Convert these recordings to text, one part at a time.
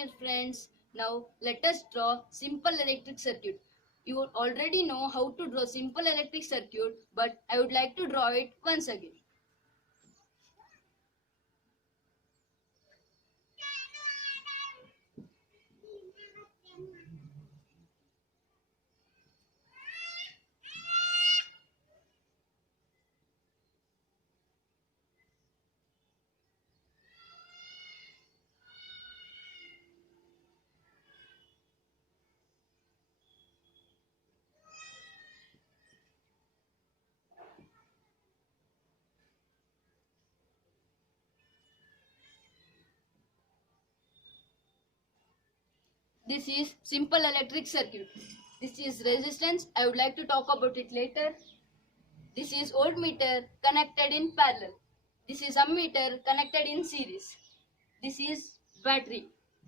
dear friends. Now let us draw simple electric circuit. You already know how to draw simple electric circuit, but I would like to draw it once again. This is simple electric circuit. This is resistance. I would like to talk about it later. This is voltmeter connected in parallel. This is ammeter connected in series. This is battery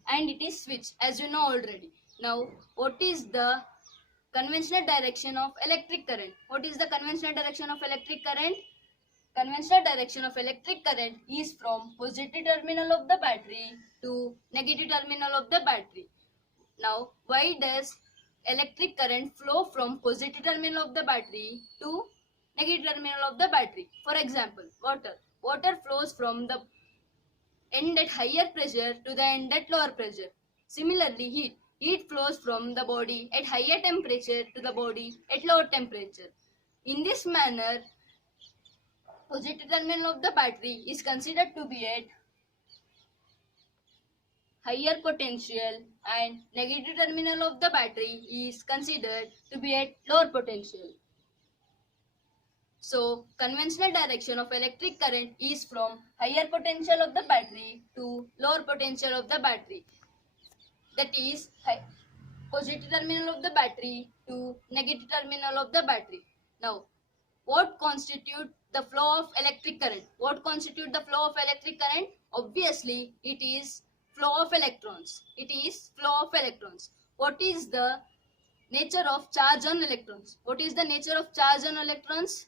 and it is switch as you know already. Now what is the conventional direction of electric current? What is the conventional direction of electric current? Conventional direction of electric current is from positive terminal of the battery to negative terminal of the battery. Now, why does electric current flow from positive terminal of the battery to negative terminal of the battery? For example, water. Water flows from the end at higher pressure to the end at lower pressure. Similarly, heat. Heat flows from the body at higher temperature to the body at lower temperature. In this manner, positive terminal of the battery is considered to be at higher potential and negative terminal of the battery is considered to be at lower potential. So, conventional direction of electric current is from higher potential of the battery to lower potential of the battery. That is positive terminal of the battery to negative terminal of the battery. Now, what constitute the flow of electric current? What constitute the flow of electric current? Obviously, it is flow of electrons. It is flow of electrons. What is the nature of charge on electrons? What is the nature of charge on electrons?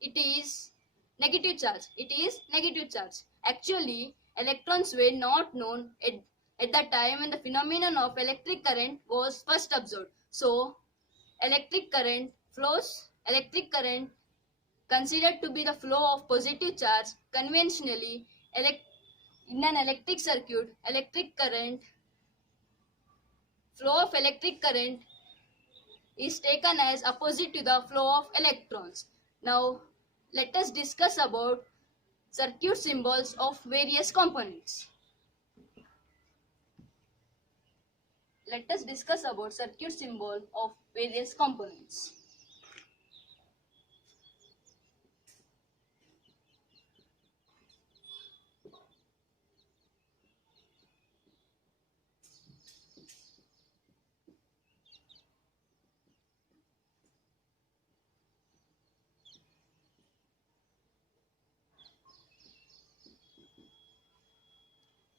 It is negative charge. It is negative charge. Actually, electrons were not known at the time when the phenomenon of electric current was first observed. So, electric current considered to be the flow of positive charge. Conventionally, in an electric circuit, flow of electric current is taken as opposite to the flow of electrons. Now, let us discuss about circuit symbols of various components. Let us discuss about circuit symbol of various components.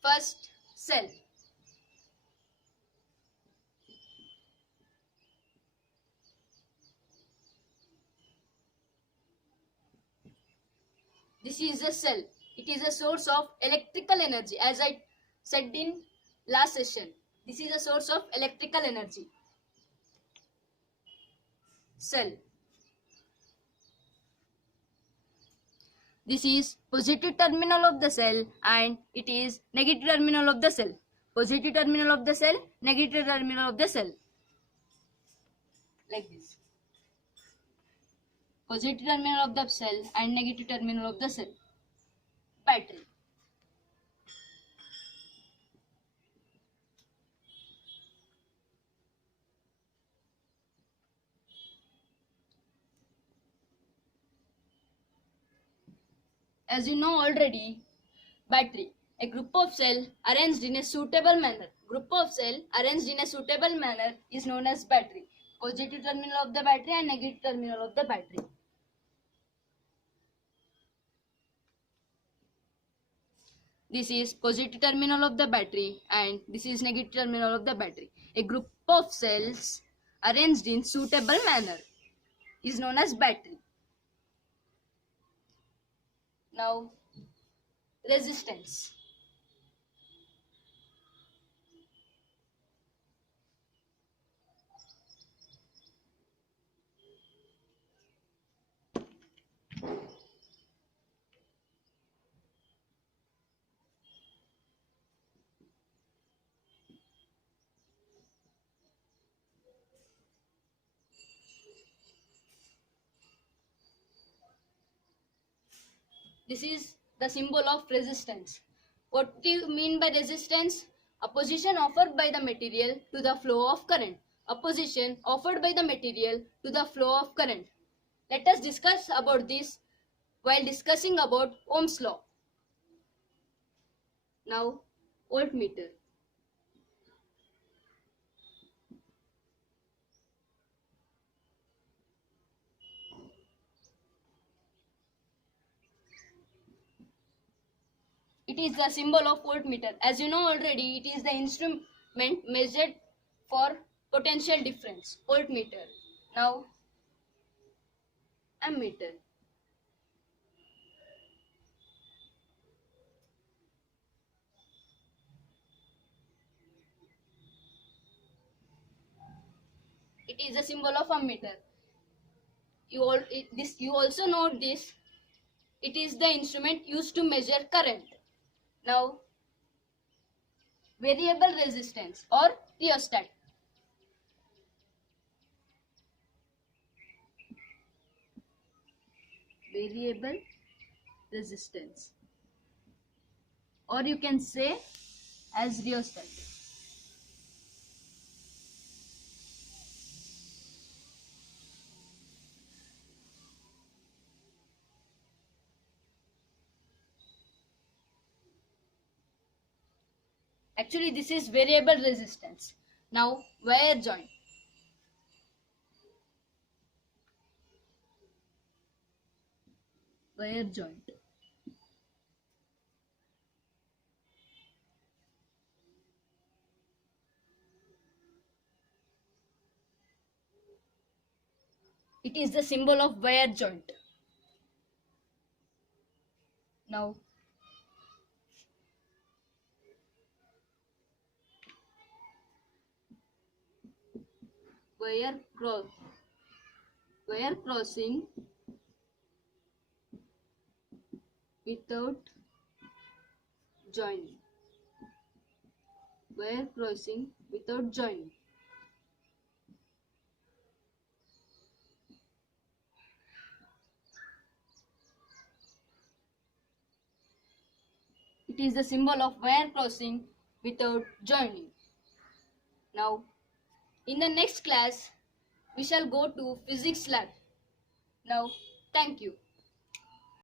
First, cell. This is a cell. It is a source of electrical energy. As I said in last session, this is a source of electrical energy. Cell. This is positive terminal of the cell and it is negative terminal of the cell. Positive terminal of the cell, negative terminal of the cell. Like this. Positive terminal of the cell and negative terminal of the cell. Battery. As you know already, battery. A group of cells arranged in a suitable manner. Group of cells arranged in a suitable manner is known as battery. Positive terminal of the battery and negative terminal of the battery. This is positive terminal of the battery and this is negative terminal of the battery. A group of cells arranged in suitable manner is known as battery. Now, resistance. This is the symbol of resistance. What do you mean by resistance? A position offered by the material to the flow of current. A position offered by the material to the flow of current. Let us discuss about this while discussing about Ohm's law. Now, voltmeter. It is the symbol of voltmeter. As you know already, it is the instrument measured for potential difference. Voltmeter. Now, ammeter. It is a symbol of ammeter. You also note this. It is the instrument used to measure current. Now, variable resistance or rheostat. Variable resistance, or you can say as rheostat. Actually, this is variable resistance. Now, wire joint. Wire joint. It is the symbol of wire joint. Now, wire crossing without joining. Wire crossing without joining. It is the symbol of wire crossing without joining. Now, in the next class, we shall go to physics lab. Now, thank you.